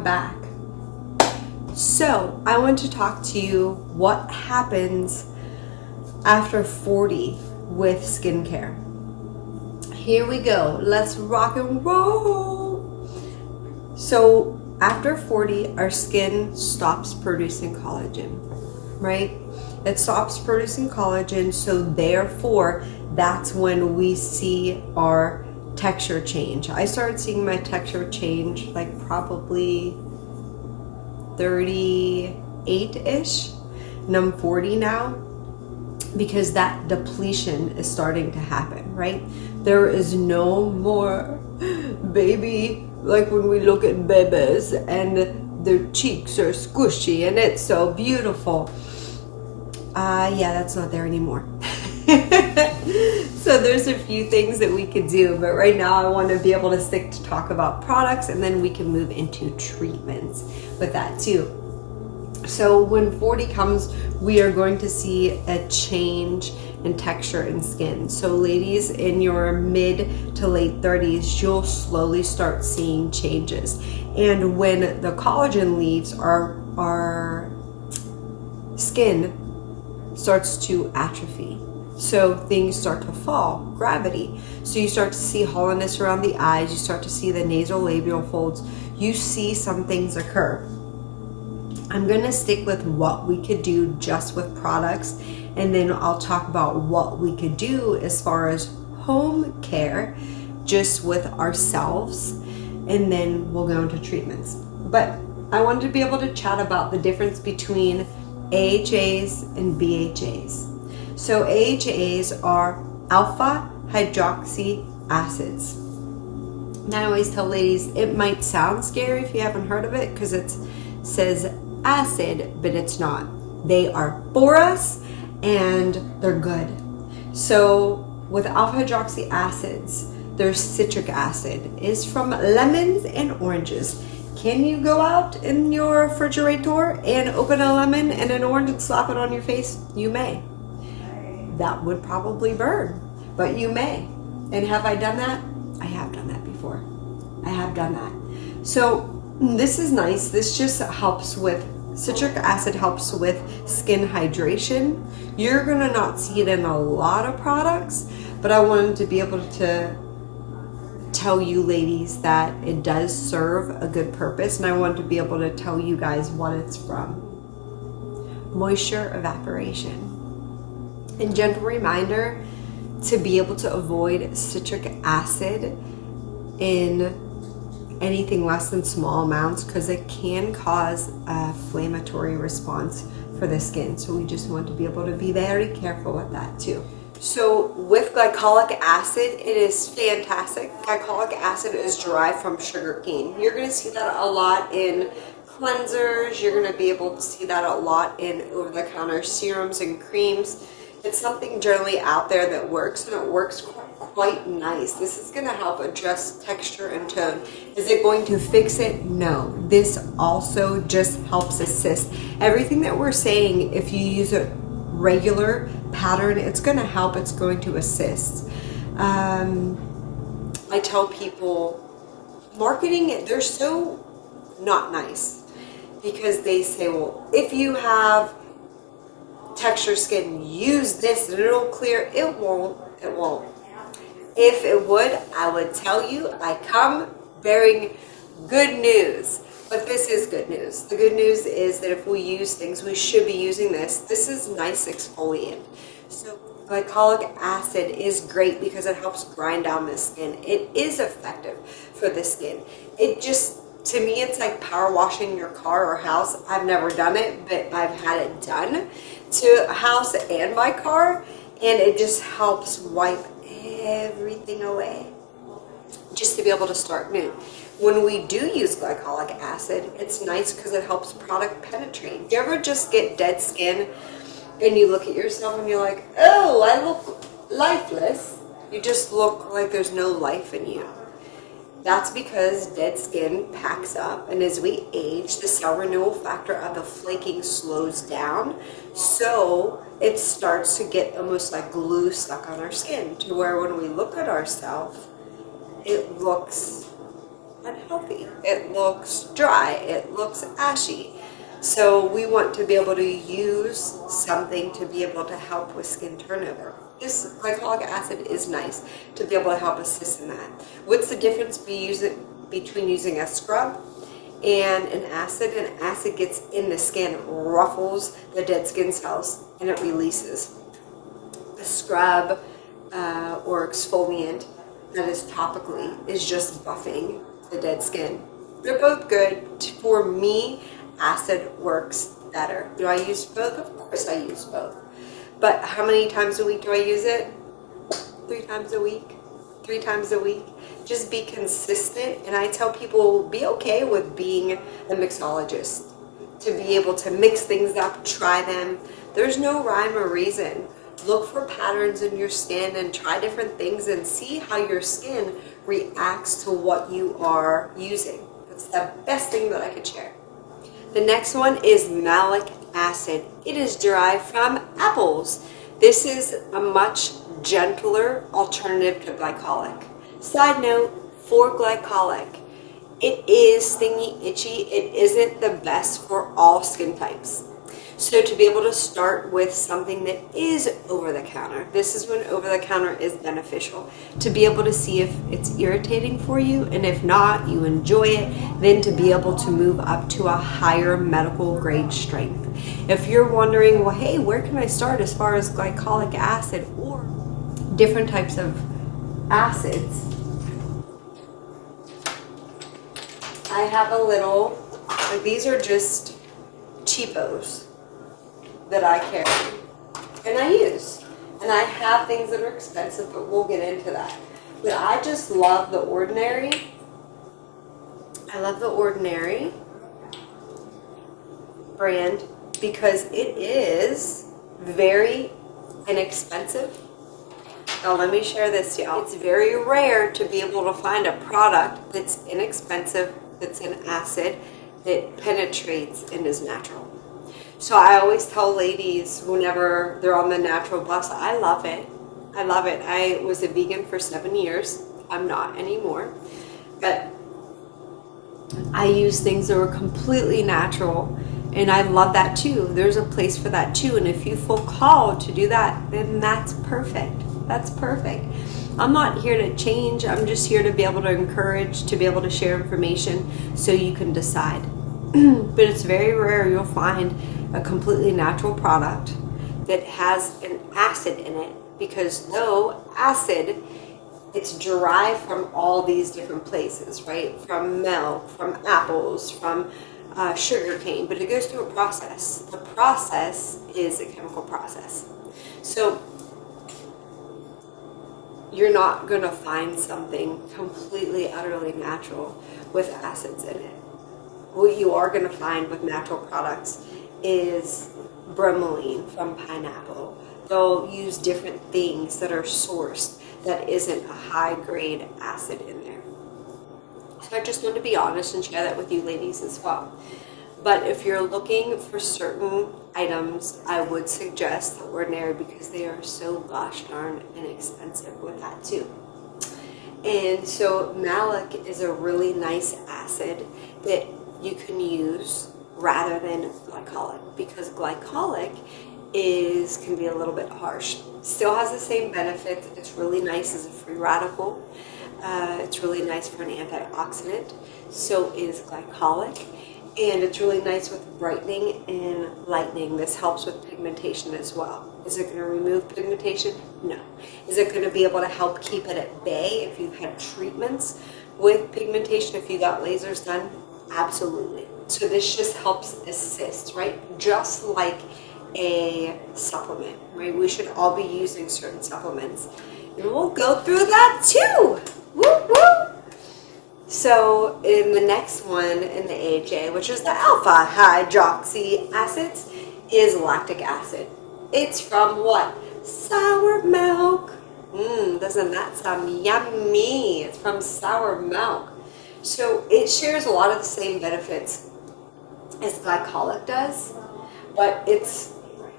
I'm back. So I want to talk to you what happens after 40 with skincare. Here we go. Let's rock and roll. So after 40, our skin stops producing collagen, right? It stops producing collagen, so therefore that's when we see our texture change. I started seeing my texture change like probably 38-ish, and I'm 40 now, because that depletion is starting to happen, right? There is no more baby, like when we look at babies and their cheeks are squishy and it's so beautiful. Yeah, that's not there anymore. So there's a few things that we could do, but right now I want to be able to stick to talk about products, and then we can move into treatments with that too. So when 40 comes, we are going to see a change in texture and skin. So ladies in your mid to late 30s, you'll slowly start seeing changes. And when the collagen leaves, our skin starts to atrophy. So things start to fall, gravity. So you start to see hollowness around the eyes, you start to see the nasolabial folds, you see some things occur. I'm gonna stick with what we could do just with products, and then I'll talk about what we could do as far as home care just with ourselves, and then we'll go into treatments. But I wanted to be able to chat about the difference between AHAs and BHAs. So AHAs are alpha hydroxy acids. And I always tell ladies, it might sound scary if you haven't heard of it, because it says acid, but it's not. They are for us and they're good. So with alpha hydroxy acids, there's citric acid is from lemons and oranges. Can you go out in your refrigerator and open a lemon and an orange and slap it on your face? You may. That would probably burn, but you may. And have I done that? I have done that before. I have done that. So this is nice. This just helps with, citric acid helps with skin hydration. You're gonna not see it in a lot of products, but I wanted to be able to tell you ladies that it does serve a good purpose, and I wanted to be able to tell you guys what it's from. Moisture evaporation. And gentle reminder to be able to avoid citric acid in anything less than small amounts, because it can cause a inflammatory response for the skin. So we just want to be able to be very careful with that too. So with glycolic acid, it is fantastic. Glycolic acid is derived from sugar cane. You're going to see that a lot in cleansers. You're going to be able to see that a lot in over-the-counter serums and creams. It's something generally out there that works, and it works quite nice. This is going to help address texture and tone. Is it going to fix it? No. This also just helps assist. Everything that we're saying, if you use a regular pattern, it's going to help. It's going to assist. I tell people, marketing, they're so not nice, because they say, well, if you have texture skin, use this and it'll clear. It won't. It won't. If it would, I would tell you. I come bearing good news, but this is good news. The good news is that if we use things, we should be using this. This is nice exfoliant. So glycolic acid is great because it helps grind down the skin. It is effective for the skin. It just, to me, it's like power washing your car or house. I've never done it, but I've had it done to a house and my car, and it just helps wipe everything away, just to be able to start new. When we do use glycolic acid, it's nice because it helps product penetrate. You ever just get dead skin and you look at yourself and you're like, oh, I look lifeless? You just look like there's no life in you. That's because dead skin packs up, and as we age, the cell renewal factor of the flaking slows down, so it starts to get almost like glue stuck on our skin, to where when we look at ourselves, it looks unhealthy. It looks dry. It looks ashy. So we want to be able to use something to be able to help with skin turnover. This glycolic acid is nice to be able to help assist in that. What's the difference between using a scrub and an acid? An acid gets in the skin, ruffles the dead skin cells, and it releases. A scrub or exfoliant that is topically is just buffing the dead skin. They're both good. For me, acid works better. Do I use both? Of course I use both. But how many times a week do I use it? 3 times a week. 3 times a week. Just be consistent. And I tell people, be okay with being a mixologist. To be able to mix things up, try them. There's no rhyme or reason. Look for patterns in your skin and try different things and see how your skin reacts to what you are using. That's the best thing that I could share. The next one is malic acid. It is derived from apples. This is a much gentler alternative to glycolic. Side note, for glycolic, it is stingy, itchy. It isn't the best for all skin types. So to be able to start with something that is over the counter, this is when over the counter is beneficial. To be able to see if it's irritating for you, and if not, you enjoy it, then to be able to move up to a higher medical grade strength. If you're wondering, well, hey, where can I start as far as glycolic acid or different types of acids? I have a little, these are just cheapos that I carry and I use. And I have things that are expensive, but we'll get into that. But I just love the Ordinary. I love the Ordinary brand because it is very inexpensive. Now let me share this, y'all. It's very rare to be able to find a product that's inexpensive, that's an acid, that penetrates and is natural. So I always tell ladies whenever they're on the natural bus, I love it. I love it. I was a vegan for 7 years. I'm not anymore. But I use things that were completely natural. And I love that too. There's a place for that too. And if you feel called to do that, then that's perfect. That's perfect. I'm not here to change. I'm just here to be able to encourage, to be able to share information so you can decide. But it's very rare you'll find a completely natural product that has an acid in it, because though acid, it's derived from all these different places, right? From milk, from apples, from sugar cane, but it goes through a process. The process is a chemical process. So you're not going to find something completely, utterly natural with acids in it. What you are going to find with natural products is bromelain from pineapple. They'll use different things that are sourced that isn't a high grade acid in there. So I just want to be honest and share that with you ladies as well. But if you're looking for certain items, I would suggest the Ordinary because they are so gosh darn inexpensive with that too. And so malic is a really nice acid that you can use rather than glycolic, because glycolic can be a little bit harsh. Still has the same benefits. It's really nice as a free radical. It's really nice for an antioxidant. So is glycolic. And it's really nice with brightening and lightening. This helps with pigmentation as well. Is it going to remove pigmentation? No. Is it going to be able to help keep it at bay if you've had treatments with pigmentation, if you got lasers done? Absolutely. So this just helps assist, right? Just like a supplement, right? We should all be using certain supplements. And we'll go through that too. Woo woo! So in the next one in the AHA, which is the alpha hydroxy acids, is lactic acid. It's from what? Sour milk. Doesn't that sound yummy? It's from sour milk. So it shares a lot of the same benefits as glycolic does, but it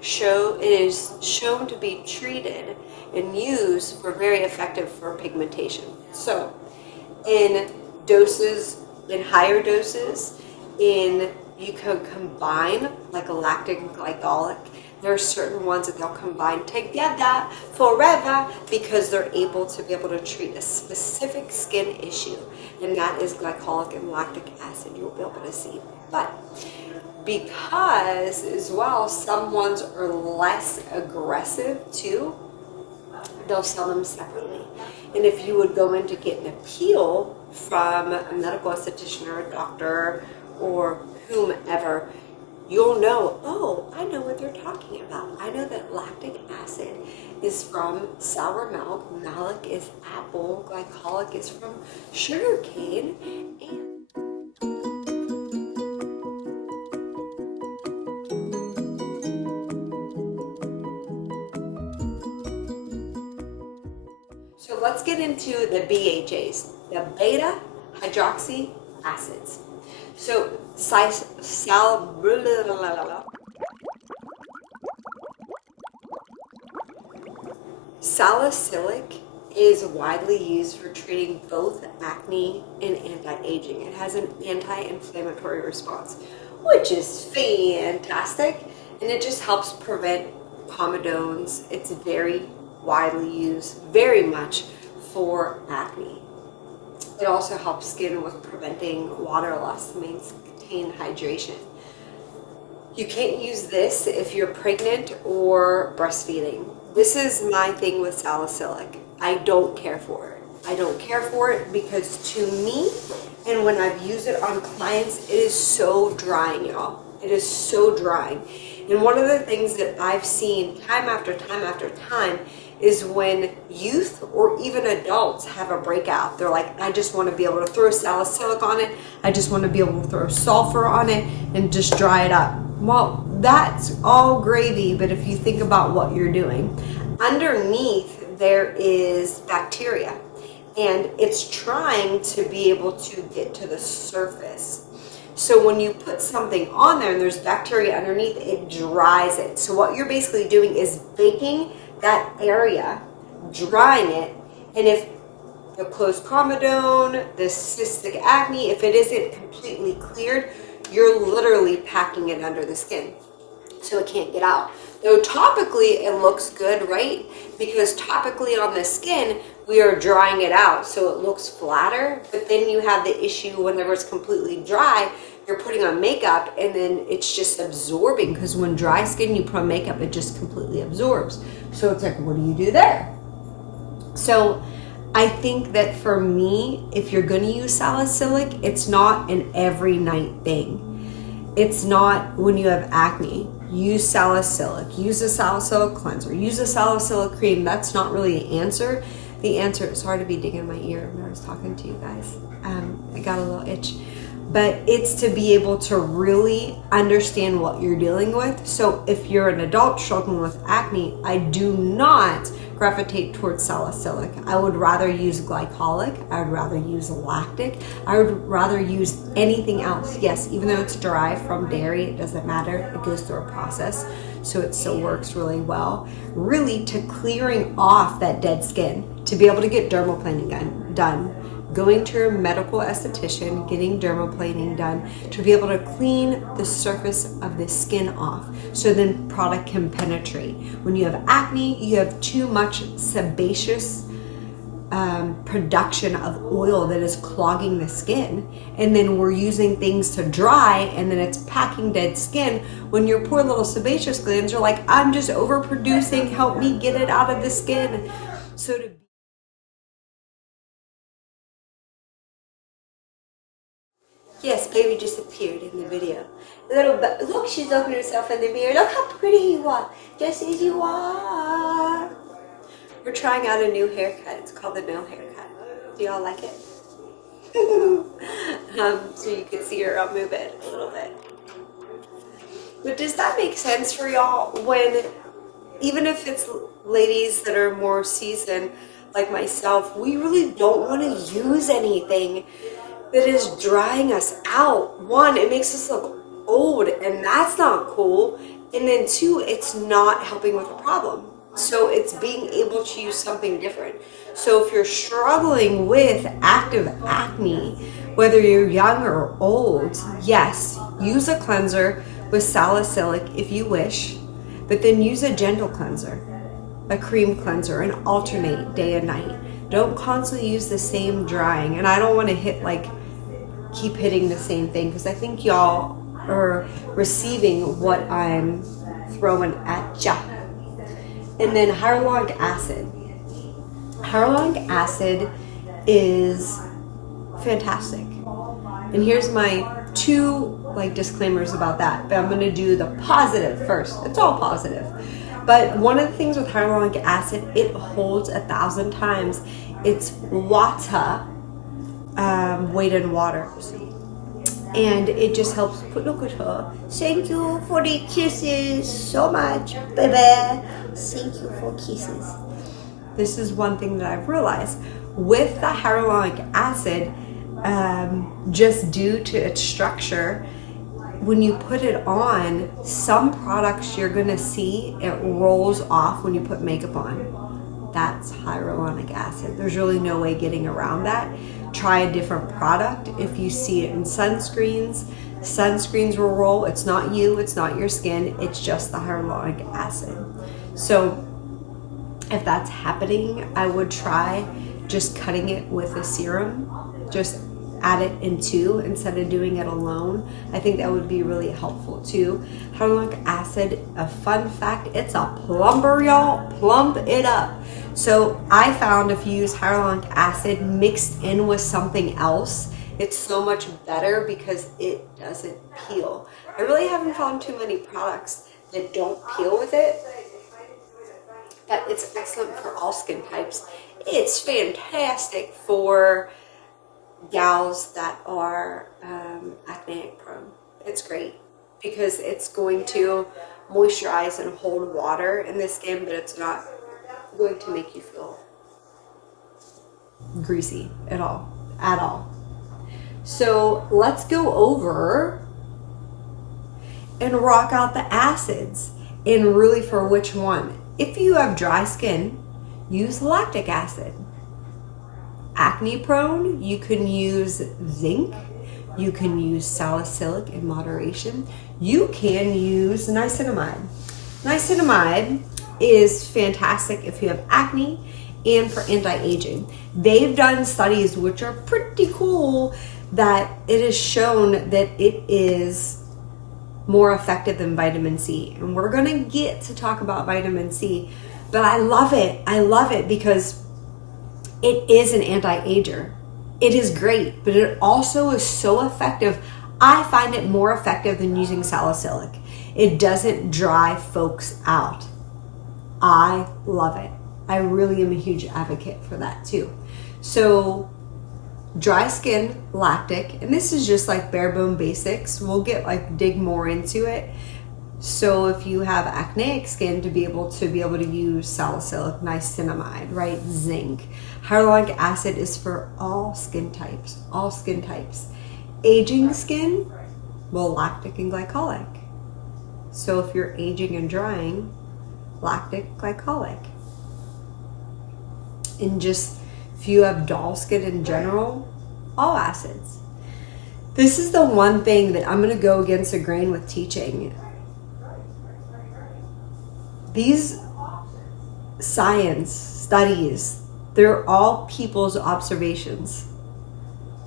is shown to be treated and used for very effective for pigmentation. So in doses, in higher doses, you can combine like a lactic and glycolic. There are certain ones that they'll combine together forever because they're able to be able to treat a specific skin issue, and that is glycolic and lactic acid. You'll be able to see. But because as well, some ones are less aggressive too, they'll sell them separately. And if you would go in to get an appeal from a medical esthetician or a doctor or whomever, you'll know, oh, I know what they're talking about. I know that lactic acid is from sour milk, malic is apple, glycolic is from sugar cane, and so let's get into the BHAs, the beta hydroxy acids. So salicylic is widely used for treating both acne and anti-aging. It has an anti-inflammatory response, which is fantastic, and it just helps prevent comedones. It's very widely used, very much for acne. It also helps skin with preventing water loss to maintain hydration. You can't use this if you're pregnant or breastfeeding. This is my thing with salicylic. I don't care for it. I don't care for it because to me, and when I've used it on clients, it is so drying, y'all. It is so drying. And one of the things that I've seen time after time after time is when youth or even adults have a breakout. They're like, I just want to be able to throw salicylic on it. I just want to be able to throw sulfur on it and just dry it up. Well, that's all gravy, but if you think about what you're doing, underneath there is bacteria, and it's trying to be able to get to the surface. So when you put something on there and there's bacteria underneath, it dries it. So what you're basically doing is baking that area, drying it, and if the closed comedone, the cystic acne, if it isn't completely cleared, you're literally packing it under the skin so it can't get out. Though topically it looks good, right? Because topically on the skin, we are drying it out so it looks flatter, but then you have the issue whenever it's completely dry, you're putting on makeup and then it's just absorbing, because when dry skin you put on makeup, it just completely absorbs. So it's like, what do you do there? So I think that for me, if you're going to use salicylic, it's not an every night thing. It's not when you have acne, use salicylic, use a salicylic cleanser, use a salicylic cream. That's not really an answer. The answer is hard to be digging in my ear when I was talking to you guys. I got a little itch. But it's to be able to really understand what you're dealing with. So if you're an adult struggling with acne, I do not gravitate towards salicylic. I would rather use glycolic. I would rather use lactic. I would rather use anything else. Yes, even though it's derived from dairy, it doesn't matter. It goes through a process, so it still works really well. Really to clearing off that dead skin, to be able to get dermaplaning done. Going to your medical esthetician, getting dermaplaning done to be able to clean the surface of the skin off so then product can penetrate. When you have acne, you have too much sebaceous production of oil that is clogging the skin, and then we're using things to dry, and then it's packing dead skin when your poor little sebaceous glands are like, I'm just overproducing, help me get it out of the skin. So to yes, baby just appeared in the video. Look, she's looking at herself in the mirror. Look how pretty you are, just as you are. We're trying out a new haircut. It's called the no haircut. Do y'all like it? So you can see her. I'll move it a little bit. But does that make sense for y'all? When, even if it's ladies that are more seasoned like myself, we really don't want to use anything that is drying us out. One, it makes us look old, and that's not cool. And then two, it's not helping with the problem. So it's being able to use something different. So if you're struggling with active acne, whether you're young or old, yes, use a cleanser with salicylic if you wish, but then use a gentle cleanser, a cream cleanser, and alternate day and night. Don't constantly use the same drying. And I don't want to keep hitting the same thing, because I think y'all are receiving what I'm throwing at ya. And then hyaluronic acid. Hyaluronic acid is fantastic. And here's my two disclaimers about that. But I'm going to do the positive first. It's all positive. But one of the things with hyaluronic acid, it holds 1,000 times its water weight in water. And it just helps. Look at her. Thank you for the kisses so much, baby. Thank you for kisses. This is one thing that I've realized with the hyaluronic acid, just due to its structure. When you put it on, some products you're gonna see it rolls off when you put makeup on. That's hyaluronic acid. There's really no way getting around that. Try a different product. If you see it in sunscreens will roll. It's not you, it's not your skin, it's just the hyaluronic acid. So if that's happening, I would try just cutting it with a serum. Just add it in two instead of doing it alone. I think that would be really helpful too. Hyaluronic acid, a fun fact, it's a plumper, y'all. Plump it up. So I found if you use hyaluronic acid mixed in with something else, it's so much better because it doesn't peel. I really haven't found too many products that don't peel with it, but it's excellent for all skin types. It's fantastic for gals that are acneic prone. It's great because it's going to moisturize and hold water in the skin, but it's not going to make you feel greasy at all. So let's go over and rock out the acids, and really for which one. If you have dry skin, use lactic acid. Acne prone, you can use zinc, you can use salicylic in moderation, you can use niacinamide. Niacinamide is fantastic if you have acne and for anti-aging. They've done studies which are pretty cool that it is shown that it is more effective than vitamin C. And we're gonna get to talk about vitamin C, but I love it because it is an anti-ager. It is great, but it also is so effective. I find it more effective than using salicylic. It doesn't dry folks out. I love it. I really am a huge advocate for that too. So dry skin, lactic, and this is just like bare bone basics. We'll dig more into it. So if you have acneic skin, to be able to use salicylic, niacinamide, right? Zinc. Hyaluronic acid is for all skin types, Aging skin, well, lactic and glycolic. So if you're aging and drying, lactic, glycolic. And just if you have dull skin in general, all acids. This is the one thing that I'm going to go against the grain with teaching. These science studies, they're all people's observations.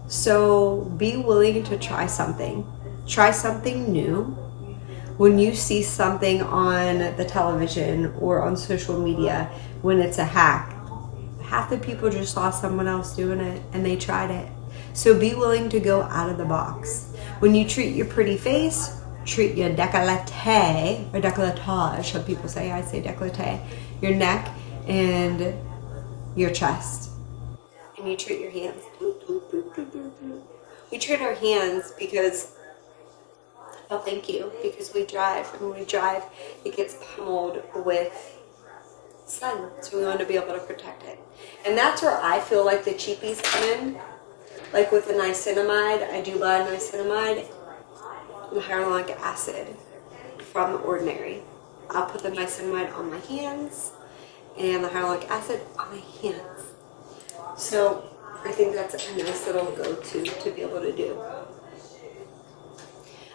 So be willing to try something. Try something new. When you see something on the television or on social media, when it's a hack, half the people just saw someone else doing it and they tried it. So be willing to go out of the box. When you treat your pretty face, treat your décolleté, or décolletage, some people say, I say décolleté, your neck and your chest. And you treat your hands. We treat our hands because, oh thank you, because we drive, and when we drive, it gets pummeled with sun, so we want to be able to protect it. And that's where I feel like the cheapies come in. Like with the niacinamide, I do buy niacinamide and hyaluronic acid from Ordinary. I'll put the niacinamide on my hands, and the hyaluronic acid on my hands. So I think that's a nice little go-to be able to do.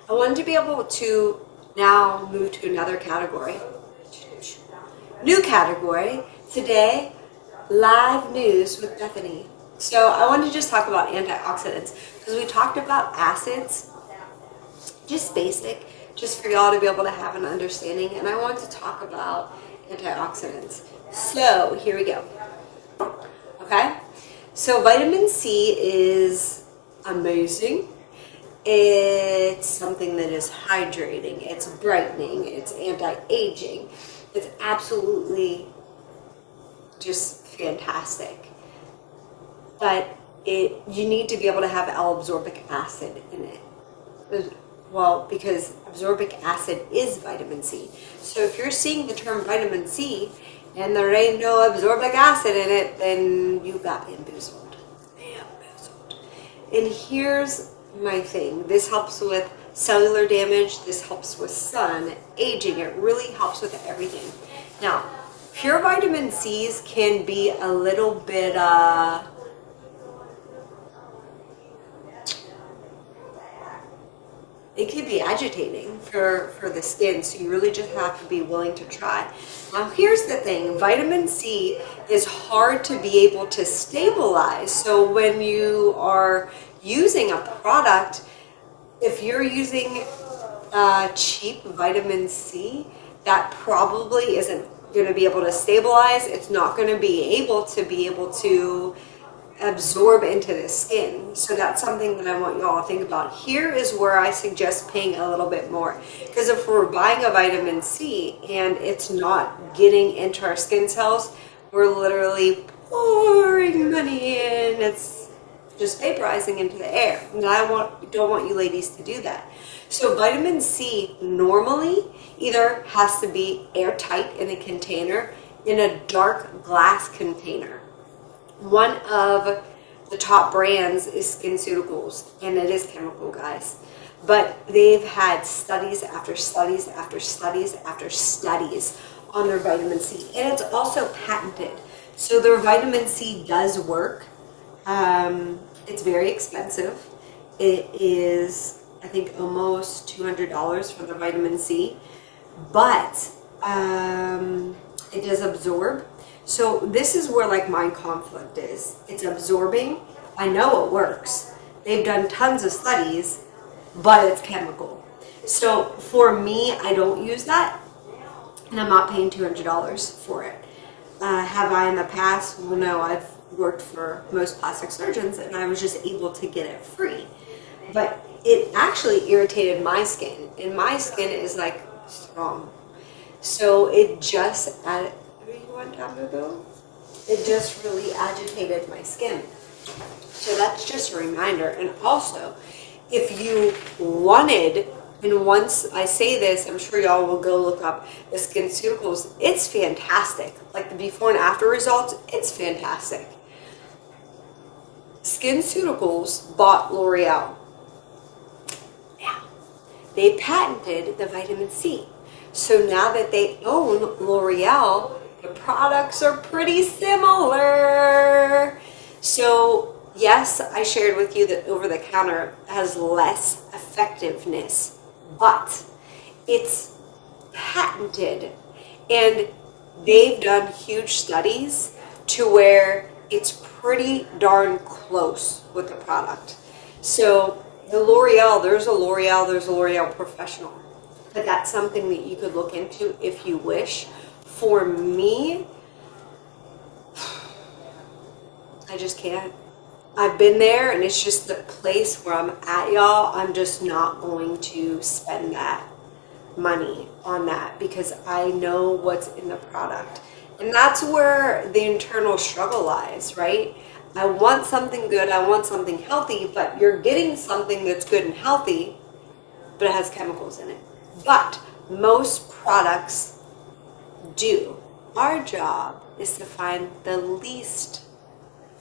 I wanted to be able to now move to another category. New category. Today, live news with Bethany. So I wanted to just talk about antioxidants because we talked about acids, just basic, just for y'all to be able to have an understanding. And I wanted to talk about antioxidants. So here we go. Okay. So vitamin C is amazing. It's something that is hydrating, it's brightening, it's anti-aging. It's absolutely just fantastic. But you need to be able to have L-absorbic acid in it. Well, because absorbic acid is vitamin C. So if you're seeing the term vitamin C and there ain't no absorbic acid in it, then you got bamboozled. And here's my thing. This helps with cellular damage. This helps with sun, aging. It really helps with everything. Now, pure vitamin C's can be a little bit, it can be agitating for the skin, so you really just have to be willing to try. Now here's the thing, vitamin C is hard to be able to stabilize. So when you are using a product, if you're using cheap vitamin C, that probably isn't going to be able to stabilize. It's not going to be able to absorb into the skin. So that's something that I want you all to think about. Here is where I suggest paying a little bit more, because if we're buying a vitamin C and it's not getting into our skin cells, we're literally pouring money in. It's just vaporizing into the air, and I don't want you ladies to do that. So vitamin C normally either has to be airtight in a container, in a dark glass container. One of the top brands is SkinCeuticals, and it is chemical, guys. But they've had studies after studies after studies after studies on their vitamin C, and it's also patented. So their vitamin C does work. It's very expensive. It is, I think, almost $200 for the vitamin C, but it does absorb. So this is where like my conflict is. It's absorbing. I know it works. They've done tons of studies, but it's chemical. So for me, I don't use that, and I'm not paying $200 for it. Have I in the past? Well, no, I've worked for most plastic surgeons, and I was just able to get it free. But it actually irritated my skin, and my skin is like strong. So it just added. One time ago, it just really agitated my skin. So that's just a reminder. And also, if you wanted, and once I say this, I'm sure y'all will go look up the SkinCeuticals. It's fantastic. Like the before and after results, it's fantastic. SkinCeuticals bought L'Oreal. Yeah. They patented the vitamin C. So now that they own L'Oreal, the products are pretty similar. So yes, I shared with you that over the counter has less effectiveness, but it's patented, and they've done huge studies to where it's pretty darn close with the product. So the L'Oreal, there's a L'Oreal Professional, but that's something that you could look into if you wish. For me, I just can't. I've been there, and it's just the place where I'm at, y'all. I'm just not going to spend that money on that because I know what's in the product. And that's where the internal struggle lies, right? I want something good, I want something healthy, but you're getting something that's good and healthy, but it has chemicals in it. But most products do. Our job is to find the least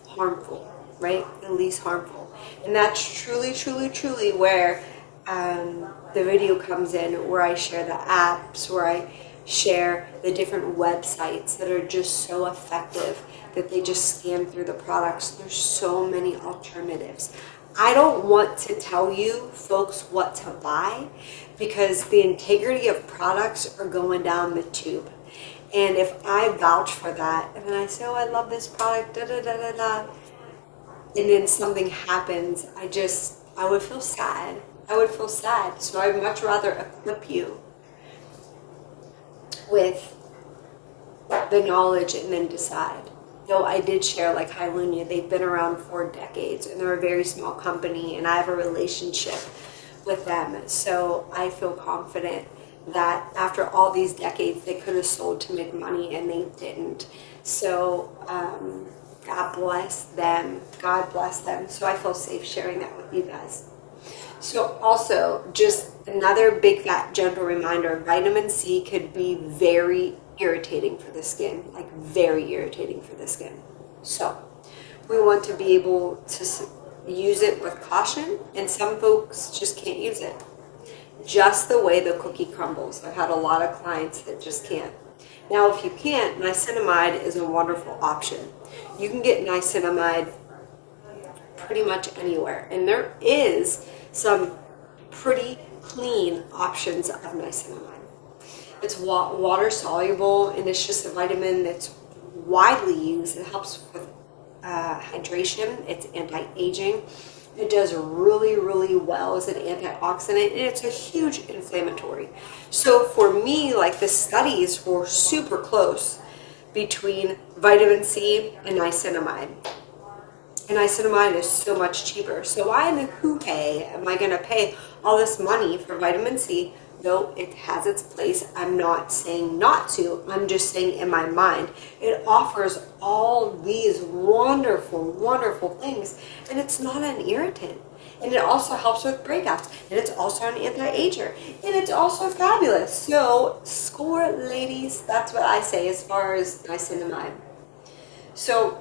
harmful, right? The least harmful. And that's truly, truly, truly where the video comes in, where I share the apps, where I share the different websites that are just so effective that they just scan through the products. There's so many alternatives. I don't want to tell you folks what to buy because the integrity of products are going down the tube. And if I vouch for that and then I say, oh, I love this product, da da da da da, and then something happens, I would feel sad. I would feel sad. So I'd much rather equip you with the knowledge and then decide. Though I did share, like Hylunia, they've been around for decades and they're a very small company and I have a relationship with them. So I feel confident that after all these decades, they could have sold to make money and they didn't. So God bless them. God bless them. So I feel safe sharing that with you guys. So also, just another big fat gentle reminder, vitamin C could be very irritating for the skin, like very irritating for the skin. So we want to be able to use it with caution, and some folks just can't use it. Just the way the cookie crumbles. I've had a lot of clients that just can't. Now, if you can't, niacinamide is a wonderful option. You can get niacinamide pretty much anywhere, and there is some pretty clean options of niacinamide. It's water soluble, and it's just a vitamin that's widely used. It helps with hydration. It's anti-aging. It does really, really well as an antioxidant, and it's a huge inflammatory. So for me, like the studies were super close between vitamin C and niacinamide. And niacinamide is so much cheaper. So why in the hoo-hay am I going to pay all this money for vitamin C? No, it has its place. I'm not saying not to. I'm just saying in my mind, it offers all these wonderful, wonderful things. And it's not an irritant. And it also helps with breakouts. And it's also an anti-ager. And it's also fabulous. So score, ladies. That's what I say as far as niacinamide. So,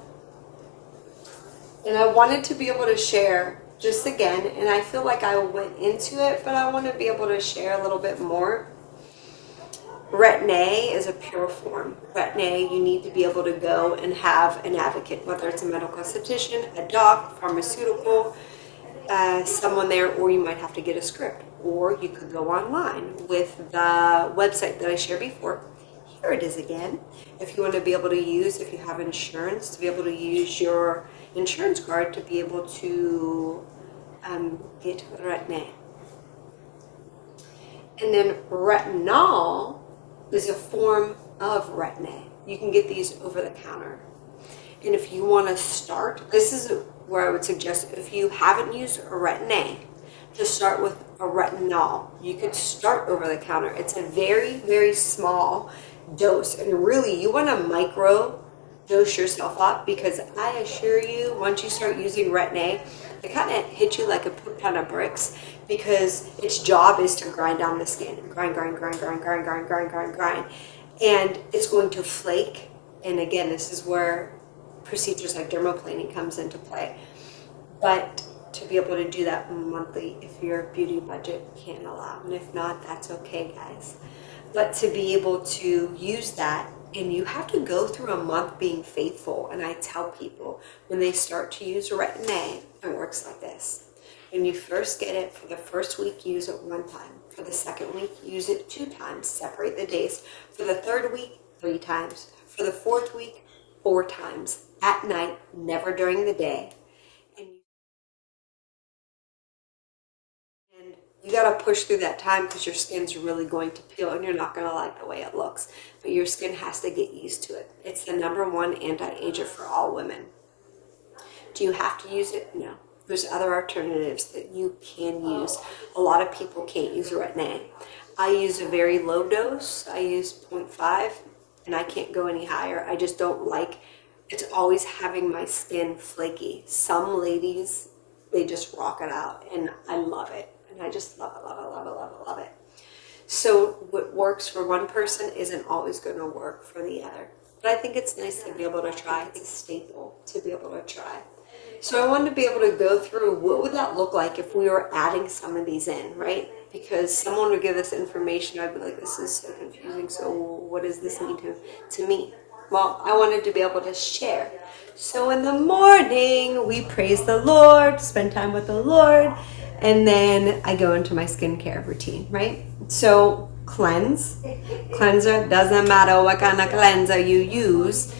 and I wanted to be able to share just again, and I feel like I went into it, but I want to be able to share a little bit more. Retin-A is a pure form. Retin-A, you need to be able to go and have an advocate, whether it's a medical esthetician, a doc, pharmaceutical, someone there, or you might have to get a script. Or you could go online with the website that I shared before. Here it is again. If you want to be able to use, if you have insurance, to be able to use your insurance card to be able to get retin-A. And then retinol is a form of retin-A. You can get these over the counter. And if you want to start, this is where I would suggest, if you haven't used a retin-A, to start with a retinol. You could start over the counter. It's a very, very small dose. And really, you want to micro dose yourself up, because I assure you, once you start using retin-A, it kind of hits you like a ton of bricks, because its job is to grind down the skin. Grind, grind, grind, grind, grind, grind, grind, grind, grind. And it's going to flake. And again, this is where procedures like dermaplaning comes into play. But to be able to do that monthly, if your beauty budget can't allow, and if not, that's okay, guys. But to be able to use that, and you have to go through a month being faithful. And I tell people, when they start to use retin-A, it works like this. When you first get it, for the first week, use it 1 time. For the second week, use it 2 times. Separate the days. For the third week, 3 times. For the fourth week, 4 times. At night, never during the day. And you got to push through that time, because your skin's really going to peel and you're not going to like the way it looks. But your skin has to get used to it. It's the #1 anti-ager for all women. Do you have to use it? No. There's other alternatives that you can use. A lot of people can't use retin-A. I use a very low dose. I use 0.5, and I can't go any higher. I just don't like, it's always having my skin flaky. Some ladies, they just rock it out, and I love it. And I just love it, love it, love it, love it, love it. So what works for one person isn't always going to work for the other. But I think it's nice to be able to try. It's a staple to be able to try. So I wanted to be able to go through what would that look like if we were adding some of these in, right? Because someone would give us information, I'd be like, this is so confusing. So what does this mean to me? Well, I wanted to be able to share. So in the morning, we praise the Lord, spend time with the Lord, and then I go into my skincare routine, right? So cleanser, doesn't matter what kind of cleanser you use,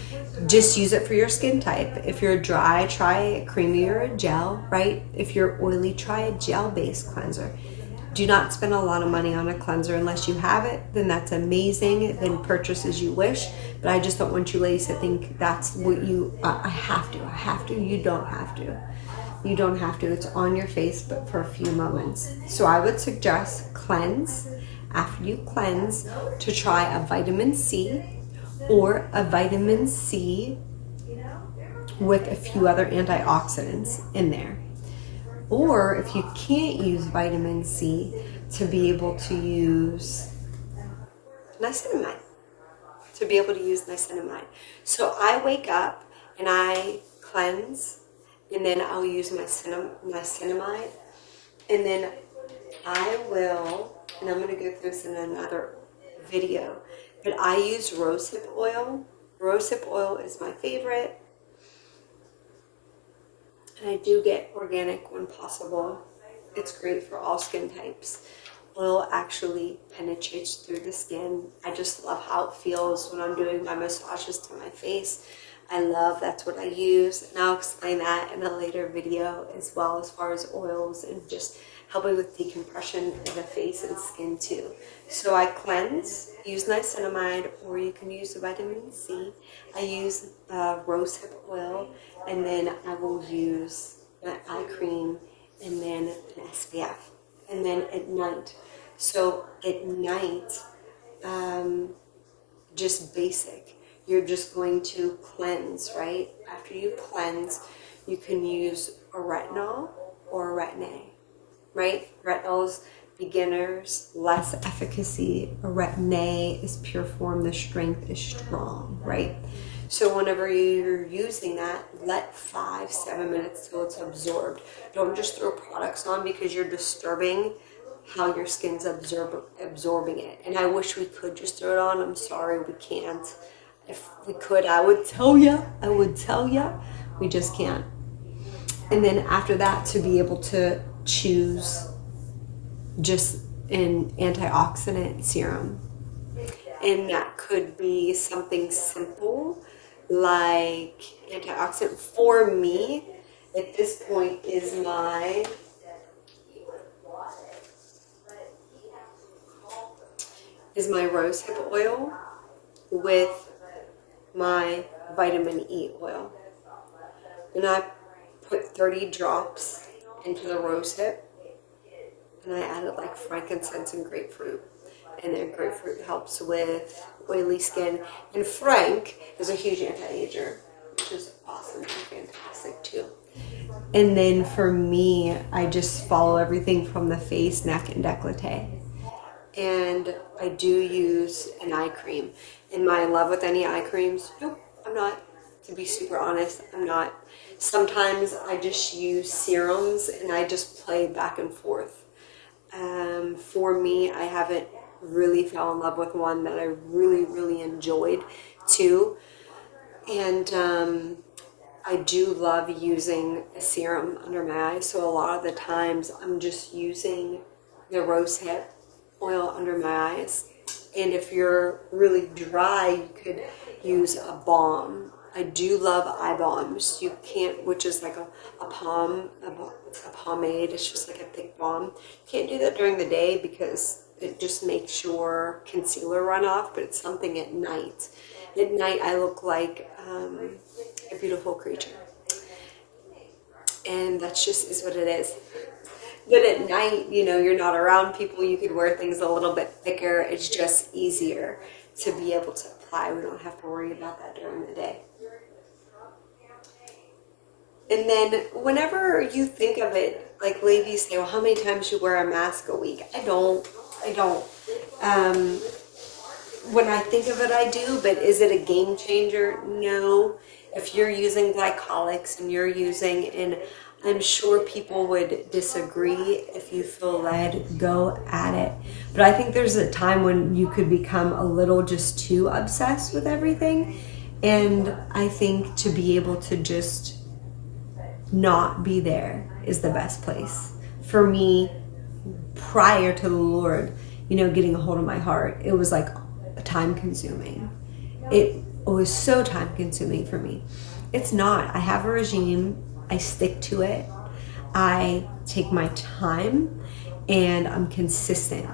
just use it for your skin type. If you're dry, try a creamy or a gel, right? If you're oily, try a gel-based cleanser. Do not spend a lot of money on a cleanser unless you have it, then that's amazing. Then purchase as you wish. But I just don't want you ladies to think that's what you, I have to. You don't have to. You don't have to. It's on your face, but for a few moments. So I would suggest cleanse. After you cleanse, to try a vitamin C or a vitamin C with a few other antioxidants in there. Or if you can't use vitamin C, to be able to use niacinamide. So I wake up and I cleanse, and then I'll use my niacinamide, and then I will, and I'm going to go through this in another video, but I use rosehip oil. Rosehip oil is my favorite. And I do get organic when possible. It's great for all skin types. Oil actually penetrates through the skin. I just love how it feels when I'm doing my massages to my face. That's what I use. And I'll explain that in a later video as well, as far as oils and just helping with decompression of the face and skin too. So I cleanse, use niacinamide, or you can use vitamin C. I use rosehip oil, and then I will use my eye cream, and then an SPF, and then at night. So at night, just basic. You're just going to cleanse, right? After you cleanse, you can use a retinol or a retin-A, right? Retinol's beginners, less efficacy. A retin-A is pure form, the strength is strong, right? So whenever you're using that, let 5-7 minutes till it's absorbed. Don't just throw products on because you're disturbing how your skin's absorbing it. And I wish we could just throw it on. I'm sorry, we can't. If we could, I would tell ya. We just can't. And then after that, to be able to choose just an antioxidant serum. And that could be something simple like antioxidant. For me, at this point, is my rosehip oil with my vitamin E oil. And I put 30 drops into the rosehip, and I added like frankincense and grapefruit. And then grapefruit helps with oily skin. And Frank is a huge anti-ager, which is awesome and fantastic too. And then for me, I just follow everything from the face, neck, and décolleté. And I do use an eye cream. Am I in love with any eye creams? Nope, I'm not. To be super honest, I'm not. Sometimes I just use serums and I just play back and forth. For me, I haven't really fell in love with one that I really enjoyed too. And I do love using a serum under my eyes. So a lot of the times I'm just using the rosehip oil under my eyes. And if you're really dry, you could use a balm. I do love eye balms. You can't, which is like a pomade. It's just like a thick balm. You can't do that during the day because it just makes your concealer run off, but it's something at night. At night, I look like a beautiful creature. And that's just is what it is. But at night, you're not around people. You could wear things a little bit thicker. It's just easier to be able to apply. We don't have to worry about that during the day. And then whenever you think of it, like ladies say, well, how many times you wear a mask a week? I don't. When I think of it, I do, but is it a game changer? No. If you're using glycolics and you're using, and I'm sure people would disagree, if you feel led, go at it. But I think there's a time when you could become a little just too obsessed with everything. And I think to be able to just not be there is the best place. For me, prior to the Lord, getting a hold of my heart, it was like time consuming. It was so time consuming for me. It's not. I have a regime. I stick to it. I take my time and I'm consistent.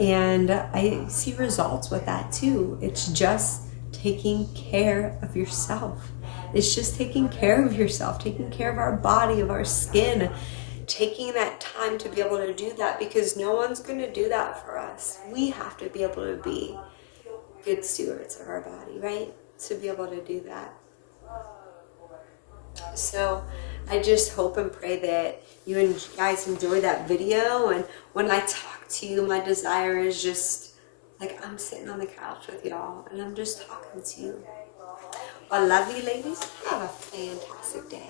And I see results with that too. It's just taking care of yourself. It's just taking care of yourself, taking care of our body, of our skin, taking that time to be able to do that, because no one's going to do that for us. We have to be able to be good stewards of our body, right? To be able to do that. So I just hope and pray that you guys enjoy that video. And when I talk to you, my desire is just like I'm sitting on the couch with y'all and I'm just talking to you. I love you, ladies. Have a fantastic day.